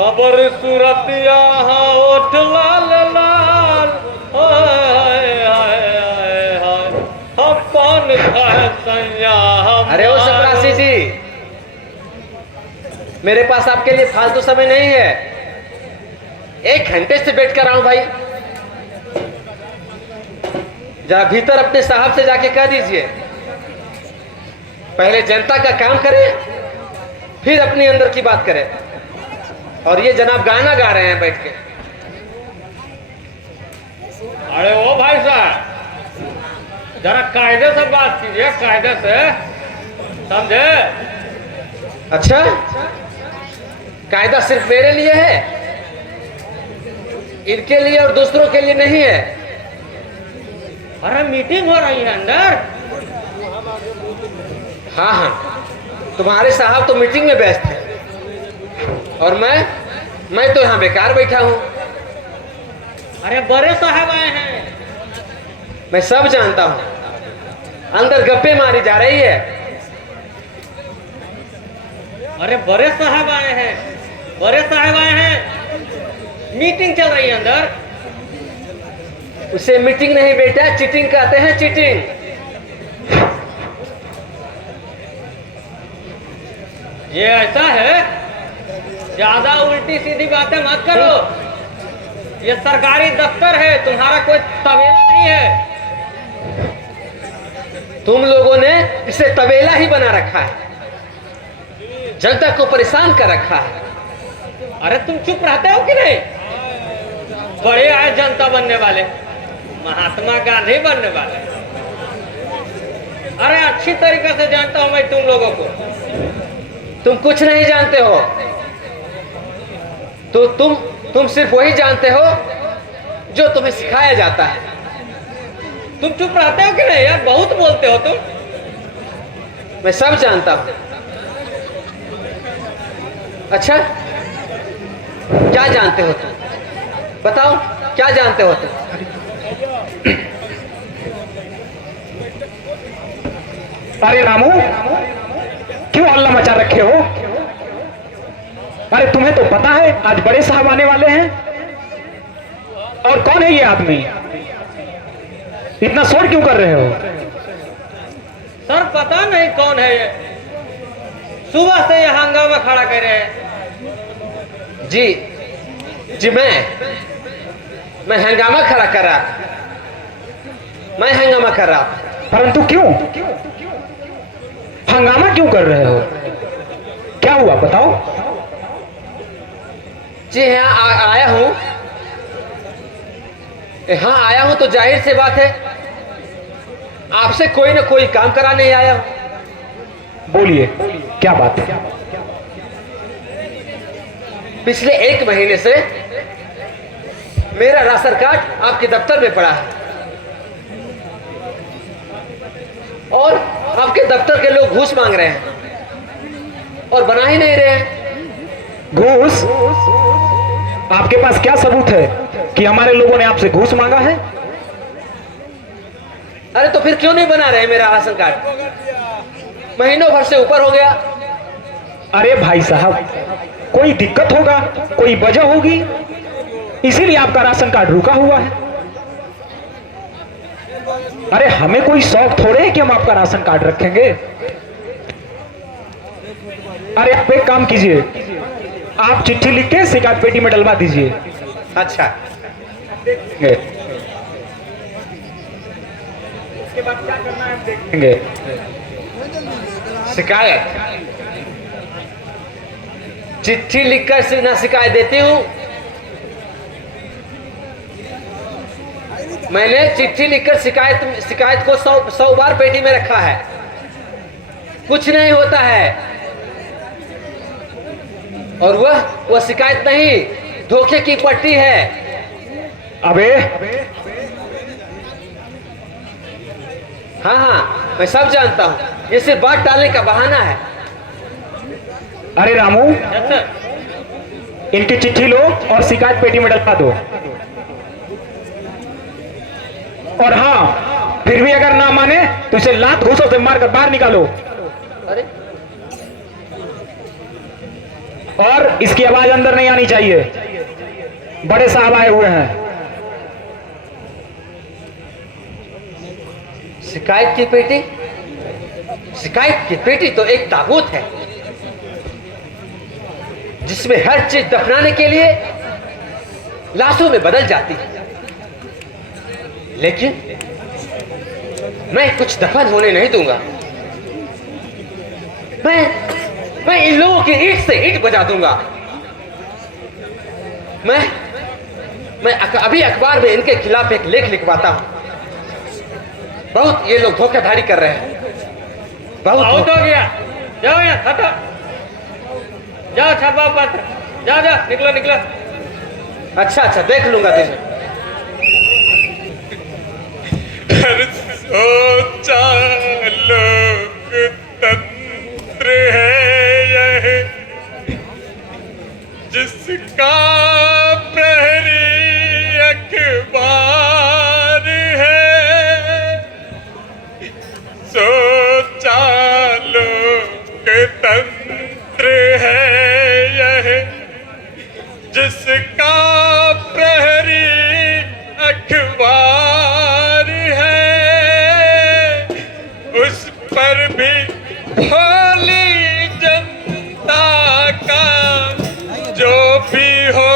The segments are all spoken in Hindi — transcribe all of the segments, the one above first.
सबर सूरतिया ओठ लाल लाल अपन सैया। अरे ओ चपरासी जी, मेरे पास आपके लिए फालतू समय नहीं है। 1 घंटे से वेट कर रहा हूं भाई। जरा भीतर अपने साहब से जाके कह दीजिए, पहले जनता का काम करें फिर अपने अंदर की बात करें। और ये जनाब गाना गा रहे हैं बैठ के। अरे ओ भाई साहब, जरा कायदे से बात कीजिए, कायदे से, समझे? अच्छा, कायदा सिर्फ मेरे लिए है, इनके लिए और दूसरों के लिए नहीं है। अरे मीटिंग हो रही है अंदर। हाँ हाँ, तुम्हारे साहब तो मीटिंग में व्यस्त है और मैं तो यहाँ बेकार बैठा हूँ। अरे बड़े साहब आए हैं। मैं सब जानता हूँ, अंदर गप्पे मारी जा रही है। अरे बड़े साहब आए हैं, बड़े साहब आए हैं, मीटिंग चल रही है अंदर। उसे मीटिंग नहीं बेटा, चीटिंग कहते हैं, चीटिंग। ये ऐसा है, ज्यादा उल्टी सीधी बातें मत करो। ये सरकारी दफ्तर है, तुम्हारा कोई तबेला नहीं है। तुम लोगों ने इसे तबेला ही बना रखा है, जनता को परेशान कर रखा है। अरे तुम चुप रहते हो कि नहीं? बड़े आए जनता बनने वाले, महात्मा गांधी बनने वाले। अरे अच्छी तरीके से जानता हूं मैं तुम लोगों को। तुम कुछ नहीं जानते हो, तो तुम सिर्फ वही जानते हो जो तुम्हें सिखाया जाता है। तुम चुप रहते हो कि नहीं यार? बहुत बोलते हो तुम। मैं सब जानता हूं। अच्छा, क्या जानते हो तुम? बताओ, क्या जानते हो तुम? अरे रामू, क्यों हल्ला मचा रखे हो? अरे तुम्हें तो पता है आज बड़े साहब आने वाले हैं। और कौन है ये आदमी? इतना शोर क्यों कर रहे हो? सर पता नहीं कौन है ये, सुबह से ये हंगामा खड़ा कर रहे हैं। जी जी, मैं हंगामा खड़ा कर रहा था। मैं हंगामा कर रहा था। परंतु क्यों? हंगामा क्यों कर रहे हो? क्या हुआ बताओ? जी हाँ, आया हूं। हाँ आया हूं तो जाहिर सी बात है, आपसे कोई ना कोई काम कराने ही आया हूं। बोलिए, क्या बात है? पिछले 1 महीने से मेरा राशन कार्ड आपके दफ्तर में पड़ा है और आपके दफ्तर के लोग घूस मांग रहे हैं और बना ही नहीं रहे हैं। घूस? आपके पास क्या सबूत है कि हमारे लोगों ने आपसे घूस मांगा है? अरे तो फिर क्यों नहीं बना रहे मेरा राशन कार्ड? महीनों भर से ऊपर हो गया। अरे भाई साहब, कोई दिक्कत होगा, कोई वजह होगी, इसीलिए आपका राशन कार्ड रुका हुआ है। अरे हमें कोई शौक थोड़े है कि हम आपका राशन कार्ड रखेंगे। अरे आप एक काम कीजिए, आप चिट्ठी लिख के शिकायत पेटी में डलवा दीजिए। अच्छा, उसके बाद क्या करना है हम देखेंगे। शिकायत? चिट्ठी लिखकर ना शिकायत देती हूं। मैंने चिट्ठी लिखकर शिकायत को 100 बार पेटी में रखा है, कुछ नहीं होता है। और वह शिकायत नहीं, धोखे की पट्टी है। अबे हाँ हाँ, मैं सब जानता हूं, ये सिर्फ बात टालने का बहाना है। अरे रामू, इनकी चिट्ठी लो और शिकायत पेटी में डलवा दो। और हाँ, फिर भी अगर ना माने तो इसे लात घूंसों से मारकर बाहर निकालो। अरे और इसकी आवाज अंदर नहीं आनी चाहिए। बड़े साहब आए हुए हैं। शिकायत की पेटी? शिकायत की पेटी तो एक ताबूत है जिसमें हर चीज दफनाने के लिए लाशों में बदल जाती है, लेकिन मैं कुछ दफन होने नहीं दूंगा। मैं इन लोगों की ईंट से ईंट बजा दूंगा। मैं अभी अखबार में इनके खिलाफ एक लेख लिखवाता हूं। बहुत ये लोग धोखाधड़ी कर रहे हैं। बहुत हो गया, जाओ यहाँ हटो, जाओ छापा पत्र, जाओ जाओ, निकलो निकलो। अच्छा देख लूंगा तुझे। सोचा लोकतंत्र है यह जिसका प्रहरी अखबार है। सोचा लोकतंत्र है यह जिसका प्रहरी अखबार है। उस पर भी भोली जनता का जो भी हो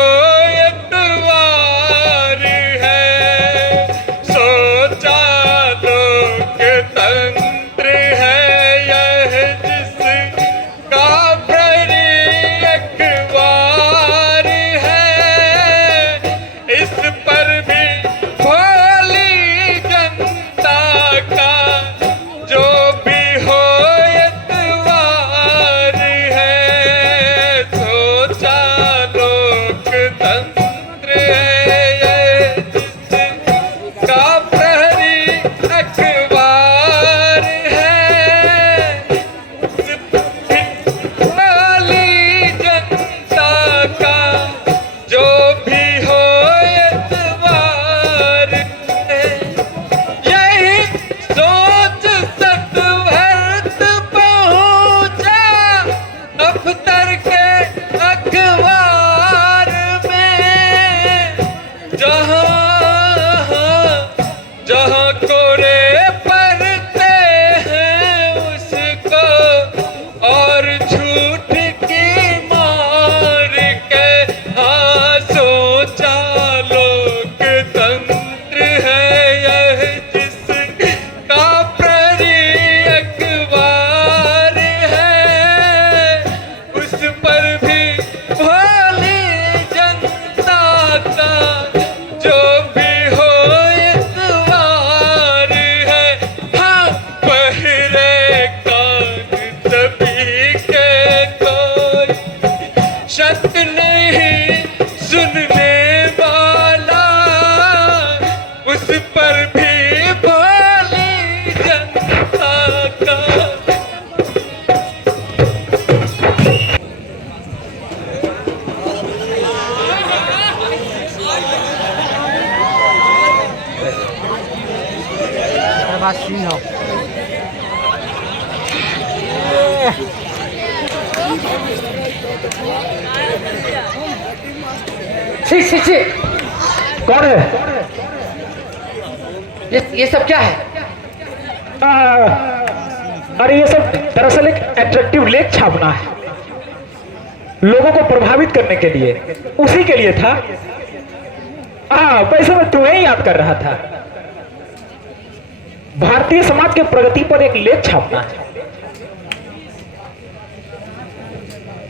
एतबार है। सोचा लोकतंत्र है यह जिसका प्रहरी अखबार है। इस पर भी भोली जनता का जो भी हो एतबार है। सोचा लोकतंत्र है ये जिसका प्रहरी अखबार है। भोली जनता का जो भी हो एतबार है। यही सोच सतवर्त पहुंचा दफ्तर के अखबार में। जहां कोरे पड़ते हैं उसको और झूठ की मार के। हाँ सोचा लोकतंत्र है यह जिसका प्रहरी अखबार है। उस पर भी भोली जनता का जो भी हो एतबार है। हाँ पहरे कान सभी के कोई शक नहीं सुनने वाला। उस पर भी भोली जनता का छी। कौन है? ये सब क्या है? अरे ये सब दरअसल एक अट्रैक्टिव लेख छापना है, लोगों को प्रभावित करने के लिए, उसी के लिए था। वैसे मैं तुम्हें ही याद कर रहा था। भारतीय समाज के प्रगति पर एक लेख छापना है।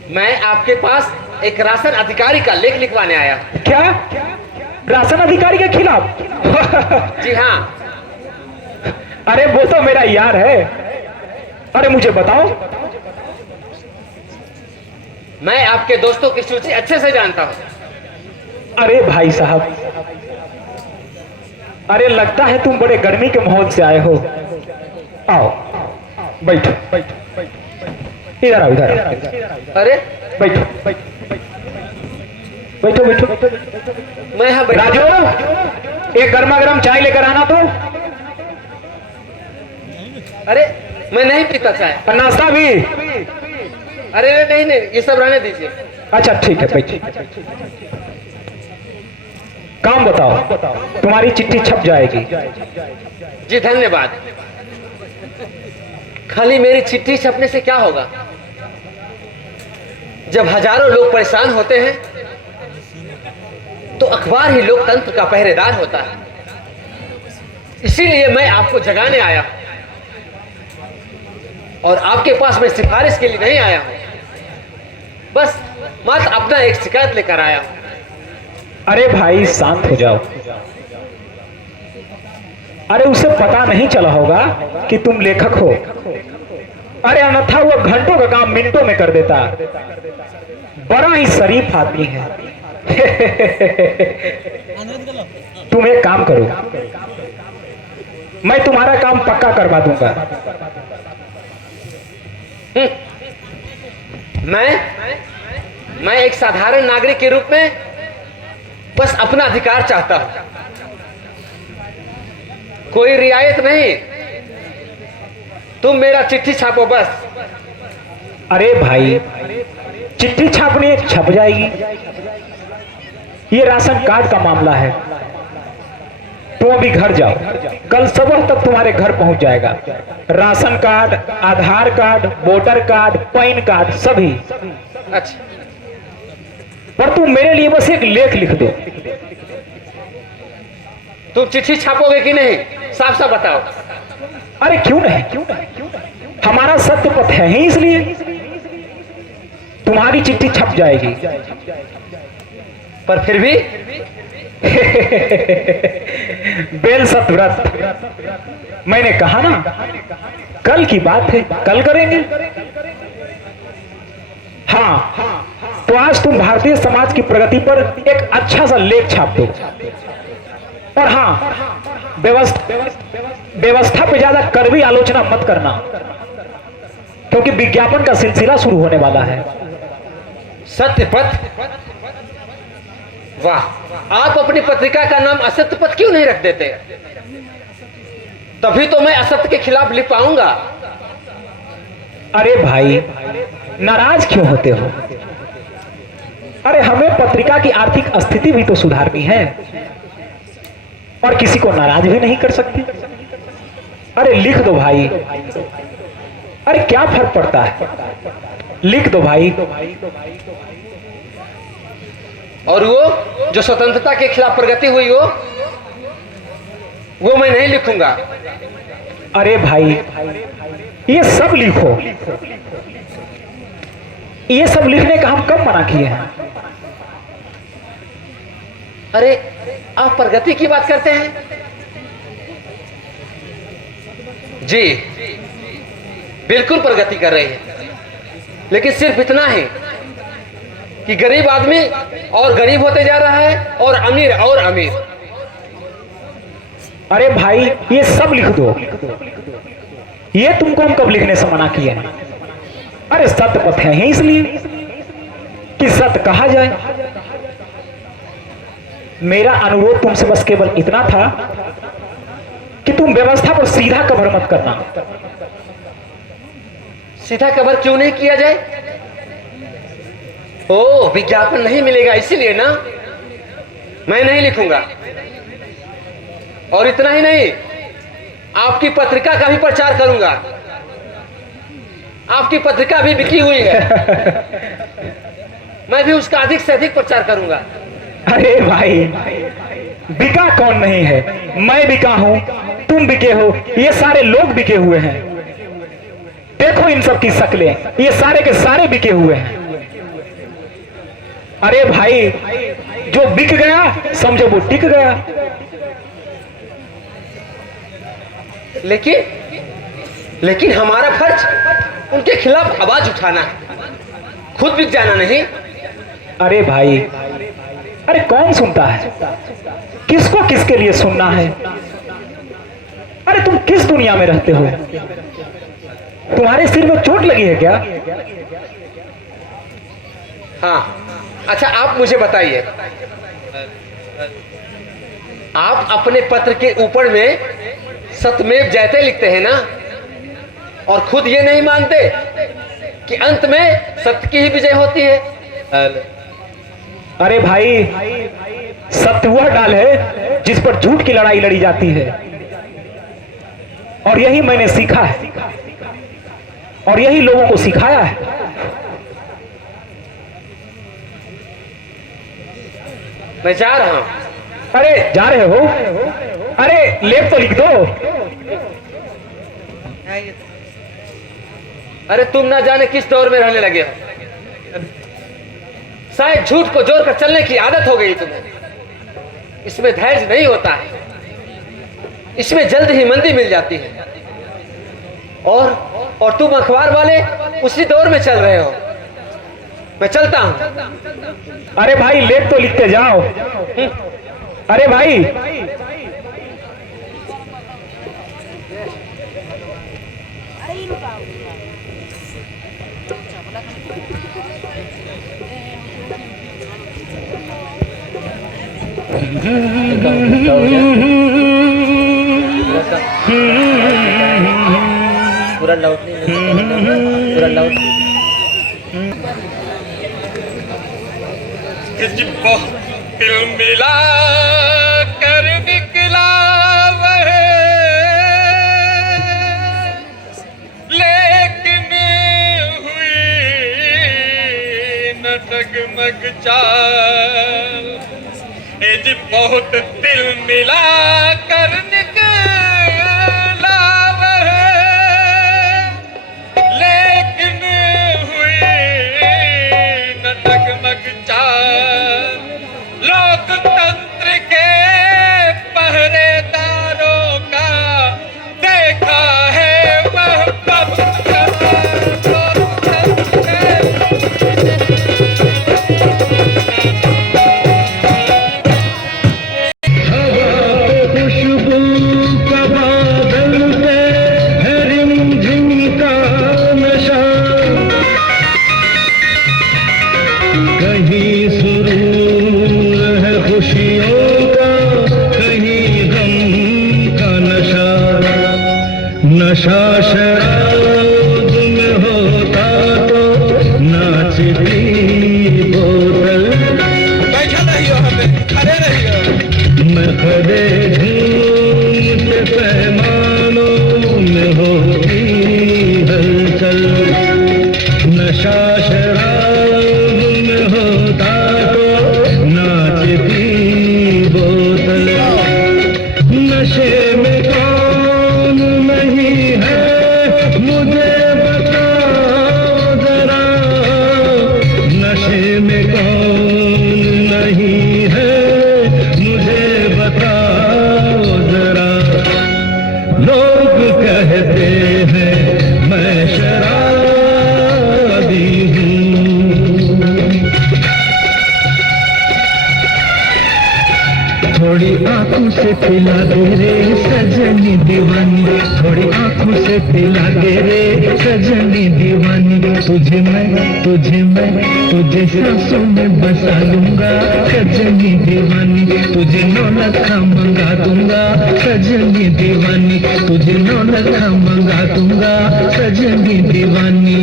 मैं आपके पास एक राशन अधिकारी का लेख लिखवाने आया। क्या? राशन अधिकारी के खिलाफ? जी हाँ। अरे वो तो मेरा यार है। अरे मुझे बताओ। मैं आपके दोस्तों की सूची अच्छे से जानता हूं। अरे भाई साहब, अरे लगता है तुम बड़े गर्मी के माहौल से आए हो। आओ बैठो, इधर आओ, इधर आओ। अरे बैठो बैठो बैठो। मैं यहाँ राजू, एक गर्मा गर्म चाय लेकर आना तो। अरे मैं नहीं पीता चाय। नाश्ता भी। अरे नहीं, ये सब रहने दीजिए। अच्छा ठीक है बैठिए। काम बताओ, तुम्हारी चिट्ठी छप जाएगी। जी धन्यवाद। खाली मेरी चिट्ठी छपने से क्या होगा? जब हजारों लोग परेशान होते हैं तो अखबार ही लोकतंत्र का पहरेदार होता है। इसीलिए मैं आपको जगाने आया हूं और आपके पास मैं सिफारिश के लिए नहीं आया हूं, बस मात्र अपना एक शिकायत लेकर आया हूं। अरे भाई शांत हो जाओ। अरे उसे पता नहीं चला होगा कि तुम लेखक हो। अरे अन्यथा वो घंटों का काम मिनटों में कर देता। बड़ा ही शरीफ आदमी है। तुम एक काम करो, मैं तुम्हारा काम पक्का करवा दूंगा। मैं एक साधारण नागरिक के रूप में बस अपना अधिकार चाहता हूं, कोई रियायत नहीं। तुम मेरा चिट्ठी छापो बस। अरे भाई चिट्ठी छापने छप जाएगी, ये राशन कार्ड का मामला है। तुम अभी घर जाओ, कल सुबह तक तुम्हारे घर पहुंच जाएगा। Ration card, Aadhaar card, voter card, PAN card सभी। अच्छा, पर तुम मेरे लिए बस एक लेख लिख दो। तुम चिट्ठी छापोगे कि नहीं, साफ साफ बताओ। अरे क्यों नहीं, हमारा सत्य पथ है ही, इसलिए तुम्हारी चिट्ठी छप जाएगी। पर फिर भी बेल सतव्रत, मैंने कहा ना कल की बात है, कल करेंगे। हाँ, तो आज तुम भारतीय समाज की प्रगति पर एक अच्छा सा लेख छाप दो। और हाँ, व्यवस्था पे ज्यादा कड़वी आलोचना मत करना, क्योंकि विज्ञापन का सिलसिला शुरू होने वाला है। सत्य पथ, वाह, आप अपनी पत्रिका का नाम असत्य पथ क्यों नहीं रख देते? तभी तो मैं असत्य के खिलाफ लिख पाऊंगा। अरे भाई नाराज क्यों होते हो? अरे हमें पत्रिका की आर्थिक स्थिति भी तो सुधारनी है और किसी को नाराज भी नहीं कर सकती। अरे लिख दो भाई, अरे क्या फर्क पड़ता है, लिख दो भाई। और वो जो स्वतंत्रता के खिलाफ प्रगति हुई वो मैं नहीं लिखूंगा। अरे भाई ये सब लिखो, ये सब लिखने का हम कब मना किए हैं? अरे आप प्रगति की बात करते हैं? जी बिल्कुल प्रगति कर रही है, लेकिन सिर्फ इतना ही कि गरीब आदमी और गरीब होते जा रहा है और अमीर। अरे भाई ये सब लिख दो, ये तुमको हम कब लिखने से मना किए हैं? अरे सत्य पथ है ही इसलिए कि सत्य कहा जाए। मेरा अनुरोध तुमसे बस केवल इतना था कि तुम व्यवस्था पर सीधा कवर मत करना। सीधा कवर क्यों नहीं किया जाए? ओ, विज्ञापन नहीं मिलेगा इसीलिए ना, मैं नहीं लिखूंगा। और इतना ही नहीं, आपकी पत्रिका का भी प्रचार करूंगा। आपकी पत्रिका भी बिकी हुई है, मैं भी उसका अधिक से अधिक प्रचार करूंगा। अरे भाई बिका कौन नहीं है, मैं बिका हूं, तुम बिके हो, ये सारे लोग बिके हुए हैं। देखो इन सब की शक्लें, ये सारे के सारे बिके हुए हैं। अरे भाई जो बिक गया समझो वो टिक गया। लेकिन हमारा फर्ज उनके खिलाफ आवाज उठाना है, खुद बिक जाना नहीं। अरे भाई, अरे कौन सुनता है, किसको किसके लिए सुनना है? अरे तुम किस दुनिया में रहते हो? तुम्हारे सिर में चोट लगी है क्या? हाँ, अच्छा आप मुझे बताइए, आप अपने पत्र के ऊपर में सत्यमेव जयते लिखते हैं ना, और खुद ये नहीं मानते कि अंत में सत्य की ही विजय होती है। अरे भाई, सत्य वह डाल है जिस पर झूठ की लड़ाई लड़ी जाती है, और यही मैंने सीखा है और यही लोगों को सिखाया है। मैं जा रहा हूं। अरे जा रहे हो? अरे लेख तो लिख दो। अरे तुम ना जाने किस दौर में रहने लगे हो। शायद झूठ को जोड़ कर चलने की आदत हो गई तुम्हें। इसमें धैर्य नहीं होता है, इसमें जल्द ही मंदी मिल जाती है। और तुम अखबार वाले उसी दौर में चल रहे हो। मैं चलता हूं। अरे भाई लेख तो लिखते जाओ। अरे भाई, पूरा लाउड नहीं, पूरा लाउड। जिब्बो दिल मिला कर निकला वह, लेकिन हुई न डगमग चाल। ए जी बहुत दिल मिला कर निकला वह, लेकिन हुई न डगमग चाल। लोकतंत्र के पहरेदारों का देखा है वह खुशबू का बादल से है रिमझिम का नशा, कहीं सुरूर है खुशियों का, कहीं गम का नशा। नशा शराब में होता तो नाचती बोतल, बैठा नहीं हो, हमें खड़े नहीं हो। मैं खड़े झूठ पैमानों में होती हलचल। नशा शराब में होता तो नाचती बोतल। नशे में कौन नहीं है मुझे बताओ जरा, नशे में कौन नहीं है मुझे बताओ जरा। लोग कहते हैं मैं शराबी हूँ, थोड़ी आंखों से पिला दे रे सजनी दीवानी, थोड़ी आंखों से पिला दे रे सजनी दीवानी। तुझे सांसों में बसा लूंगा सजनी दीवानी, तुझे 9 लखा मंगा दूंगा सजनी दीवानी, तुझे 9 लखा मंगा दूंगा सजनी दीवानी।